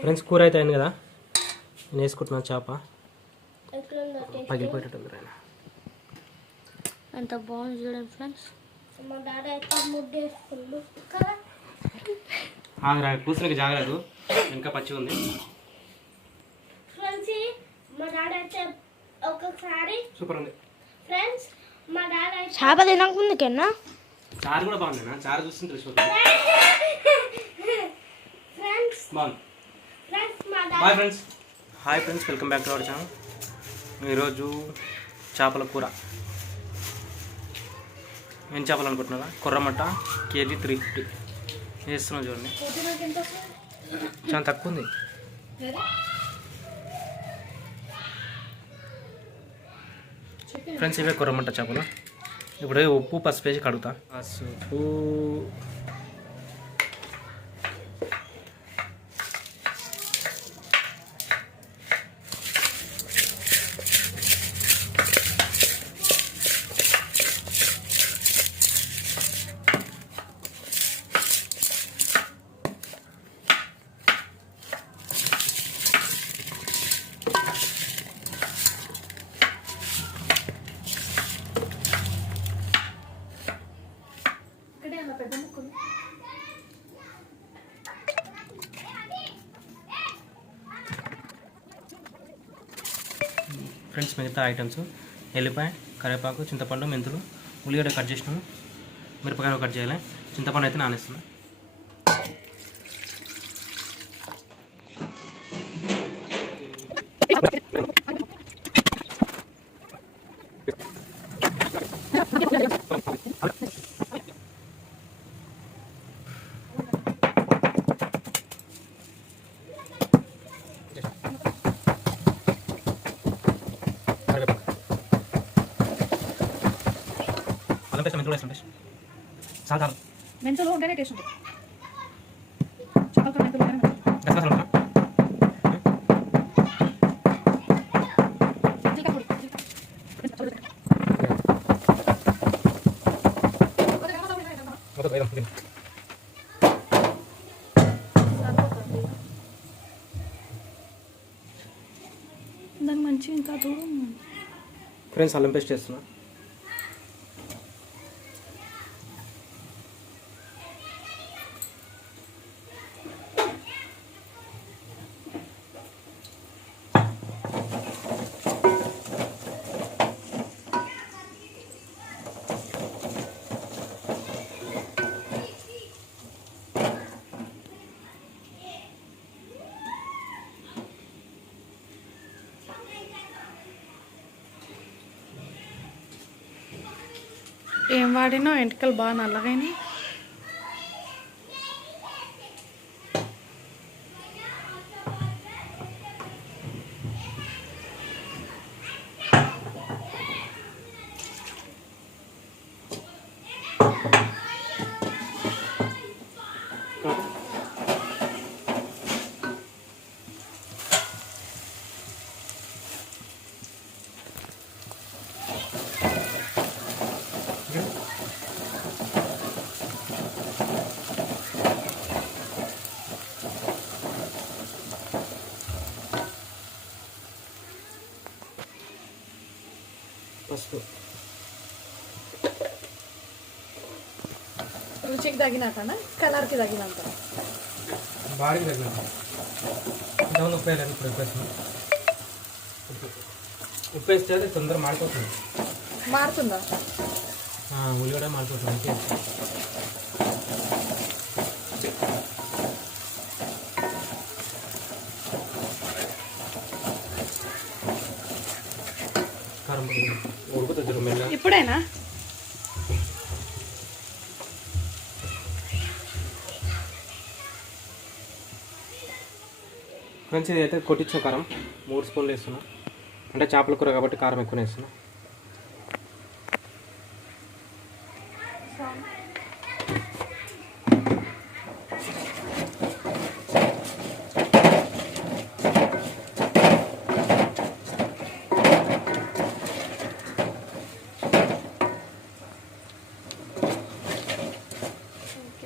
Friends కూర అయితే అయింది కదా? నేను వేసుకుంటున్నాను చేప. పగిలిపోయేటట్టుంది ఆయన ఎంత బాగుంది చూడండి ఫ్రెండ్స్. మా డాడీ అయితే ఆగరా కూర్చునికి జాగలేదు ఇంకా పచ్చి ఉంది. ఫ్రెండ్స్ మా డాడీ అయితే ఒక్కొక్కసారి సూపర్ ఉంది. ఫ్రెండ్స్ మా డాడీ చేప తినకుంది కన్నా చారు కూడా బాగుంది చారు చూస్తుంటే తెలిసిపోతుంది. ఫ్రెండ్స్ బాగుంది friends bye hi friends welcome back to our channel ఈరోజు చేపల కూర. ఏం చేపలు అనుకుంటున్నారా కొర్రమట్ట కేజీ త్రీ ఫిఫ్టీ. వేస్తున్నాం చూడండి. చాలా తక్కువ ఉంది. ఫ్రెండ్స్ ఇవే కొర్రమట్ట చేపలు. ఇప్పుడు ఉప్పు పసుపు వేసి కడుగుతా. పసుపు ఫ్రెండ్స్ మిగతా ఐటమ్స్ ఎల్లిపాయ కరివేపాకు చింతపండు మెంతులు ఉల్లిగడ్డ కట్ చేసినాము మిరపకాయలు కట్ చేయాలి చింతపండు అయితే నానేస్తున్నాను Thank you అల్లం పేస్ట్ మెంతులు వేస్తాం పేస్ట్ చాలా చాలు మెంతులు ఉంటేనే టేస్ట్ ఉంటుంది చేపలతో మెంతులు. గసగసాలు. దానికి మంచి ఇంకా దూరం. ఫ్రెండ్స్ అల్లం పేస్ట్ వేస్తున్నా ఏం వాడినా? వెంట్రుకలు బాగా నల్లగైనాయి. పసుపు రుచికి తగినట్టనా? కలర్కి తగినంత బాడీకి తగినంత. ఇంతకుముందు ఉప్పు వేయలేదు ఇప్పుడు ఉప్పు. వేస్తే అది తొందరగా మాడిపోతుంది. మారుతుందా? ఉల్లిగడ్డ మాడిపోతుంది అంతే కారం పొడి ఉడుకుతుంది చూడు మెల్ల ఇప్పుడేనా? మంచిది అయితే కొట్టించిన కారం. మూడు స్పూన్లు వేస్తున్నాం. అంటే చేపల కూర కాబట్టి కారం ఎక్కువ వేస్తున్నా.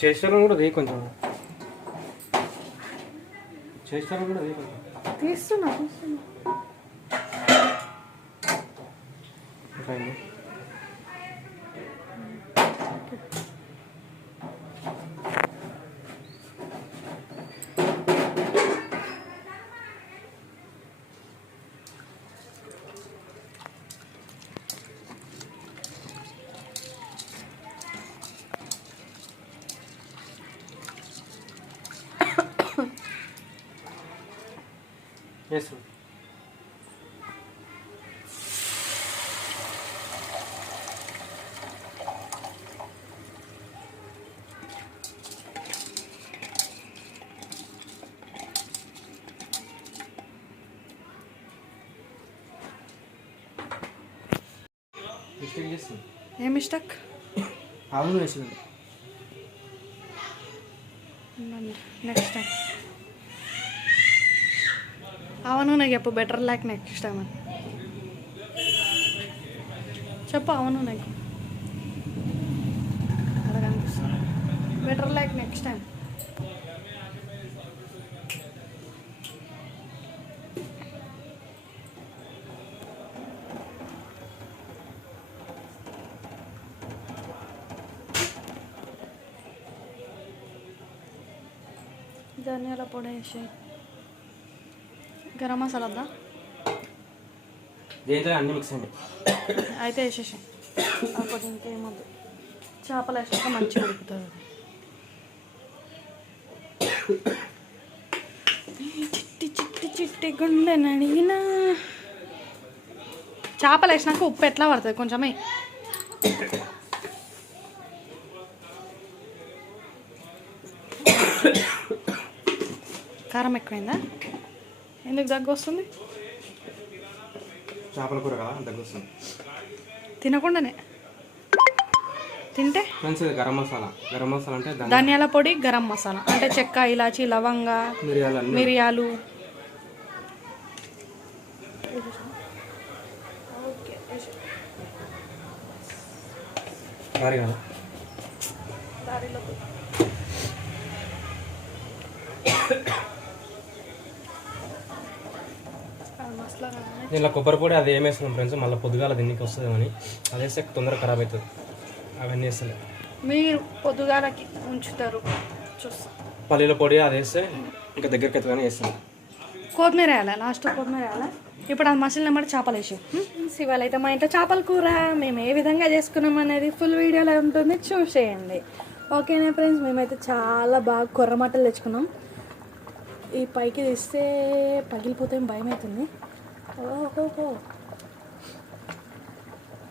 చేస్తాను కూడా దే కొంచెం. చేస్తాను కూడా దే కొంచెం. తీస్తున్నా తీస్తున్నా. రండి Yes, sir. Müşteriyesin. Hem işte. Alın mı şimdi? Next time. ಅವನು ನಗೆಪ್ಪ ಬೆಟರ್ ಲ್ಯಾಕ್ ನೆಕ್ಸ್ಟ್ ಟೈಮ್ అని చెప్పు అవును నాకు అడగనిపిస్తుంది బెటర్ లైక్ నెక్స్ట్ టైం ధనియాల పొడి వేసేయి గరం మసాలా వద్దా? దేంట్లో అన్ని మిక్స్ అండి. అయితే వేసేసి అప్పుడు ఇంకేమొద్దు చేపలు వేసాక మంచిగా ఉడుకుతుంది చిట్టి చిట్టి చిట్టి గుండె నడిగిన చేపలు వేసినాక ఉప్పు ఎట్లా పడుతుంది? కొంచెమే కారం ఎక్కువైందా? ఎందుకు దగ్గు వస్తుంది చేపల కూర కదా దగ్గర వస్తుంది తినకుండానే? తింటే? మంచిది గరం మసాలా. గరం మసాలా అంటే ధనియాల పొడి గరం మసాలా. అంటే చెక్క ఇలాచి లవంగ మిరియాలు. కదా? దీనిలో కొబ్బరి పొడి అది ఏమేస్తున్నాం ఫ్రెండ్స్ మళ్ళీ పొద్దుగాల దీనికి వస్తుందేమని. అది వేస్తే తొందరగా ఖరాబ్ అవుతుంది. అవన్నీ వేస్తలే. మీరు పొద్దుగాలకి ఉంచుతారు. చూస్తా. పల్లీల పొడి అది వేస్తే ఇంకా దగ్గరికి అవుతుందని వేస్తాను కొత్తిమీర వేయాలి? లాస్ట్ కొత్తిమీర వేయాలి? ఇప్పుడు అది మసాలా నెంబర్ చేపలు వేసి ఇవాళ అయితే మా ఇంట్లో చేపల కూర. మేము ఏ విధంగా చేసుకున్నాం అనేది ఫుల్ వీడియోలో ఉంటుంది. చూసేయండి. ఓకేనా ఫ్రెండ్స్ మేమైతే చాలా బాగా కొర్రమట్టలు తెచ్చుకున్నాం. ఈ పైకి తీస్తే పగిలిపోతే భయం అవుతుంది ఓహోహో.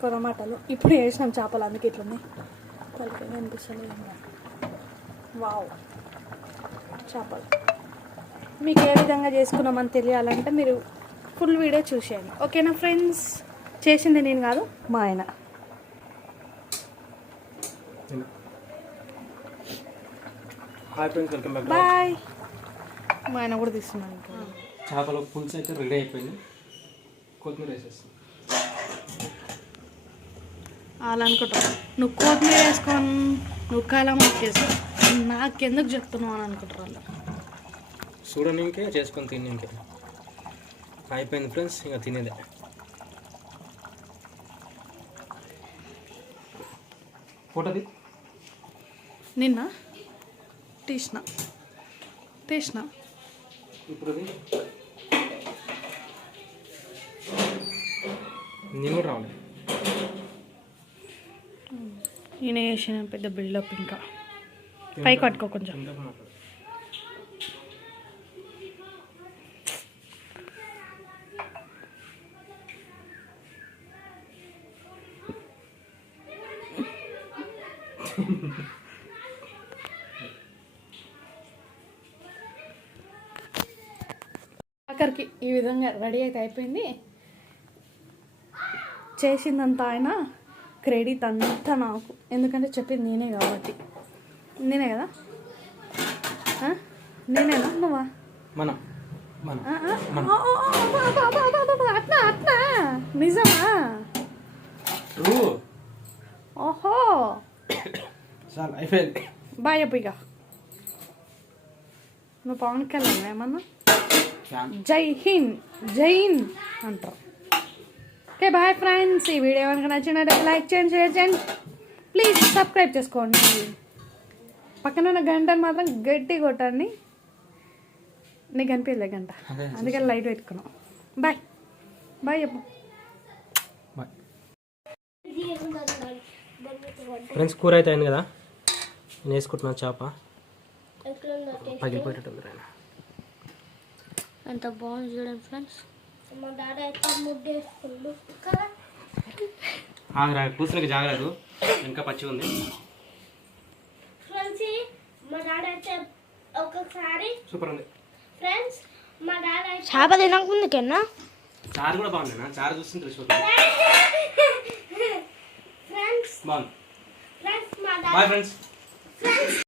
కొర్రమట్టలు ఇప్పుడు వేసినాం చేపలు అందుకే ఇట్లున్నాయి పలికే కనిపిస్తలేదు వావ్. చేపలు. మీకు ఏ విధంగా చేసుకున్నామని తెలియాలంటే మీరు ఫుల్ వీడియో చూసేయండి ఓకేనా ఫ్రెండ్స్? చేసింది నేను కాదు మా ఆయన. బాయ్. మా ఆయన కూడా తీస్తున్నాను ఇంకా చేపల పులుసు అయితే రెడీ అయిపోయింది. కొత్తిమీర వేసేస్తాం. అలా అనుకుంటావు నువ్వు కొత్తిమీర వేసుకొని నువ్వు కాలం వేసుకో నాకెందుకు చెప్తున్నావు అని అనుకుంటారు వాళ్ళు చూడనికే చేసుకొని తిననికే అయిపోయింది ఫ్రెండ్స్ ఇంకా తినేదే. ఫోటోది? నిన్న? తీసిన. తీసిన. ఇప్పుడు నేను కూడా రావాలి. ఈయన వేసిన పెద్ద బిల్డప్ ఇంకా. పైకి పట్టుకో కొంచెం. ఆఖరికి ఈ విధంగా రెడీ అయితే అయిపోయింది. చేసిందంతా ఆయన క్రెడిట్ అంతా నాకు. ఎందుకంటే చెప్పింది నేనే కాబట్టి. నేనే కదా? నేనేనా? నువ్వా? మనం. అట్నా అట్నా? నిజమా? ఓహో. బాయ్ అప్పు నువ్వు పవన్ కళ్యాణ్ ఏమన్నా? జై హింద్ జైన్ అంటారు ఓకే బాయ్ ఫ్రెండ్స్ ఈ వీడియో కనుక నచ్చినట్లయితే లైక్ చేయండి షేర్ చేయండి. ప్లీజ్ సబ్స్క్రైబ్ చేసుకోండి. పక్కన ఉన్న గంటను మాత్రం గట్టి కొట్టండి. నీకు అనిపించలే గంట. అదే అందుకని లైట్ పెట్టుకున్నాం. బాయ్ బాయ్ చెప్పు. ఫ్రెండ్స్ కూర అయితే అయింది కదా? నేను వేసుకుంటున్నాను చేప. ఆయన. ఎంత బాగుంది చూడండి ఫ్రెండ్స్ మా డాడీ అయితే ముడ్డేసుకుండు. కదా? ఆగరా కూర్చునికి జాగలేదు ఇంకా పచ్చి ఉంది. ఫ్రెండ్స్ మా డాడీ అయితే ఒక్కొక్కసారి సూపర్ ఉంది. ఫ్రెండ్స్ మా డాడీ అయితే చేప తినకుందుకేనా చారు కూడా బాగుంది నా చారు చూస్తుంటే తెలిసిపోతుంది ఫ్రెండ్స్ బాగుంది. ఫ్రెండ్స్ మా బాయ్ ఫ్రెండ్స్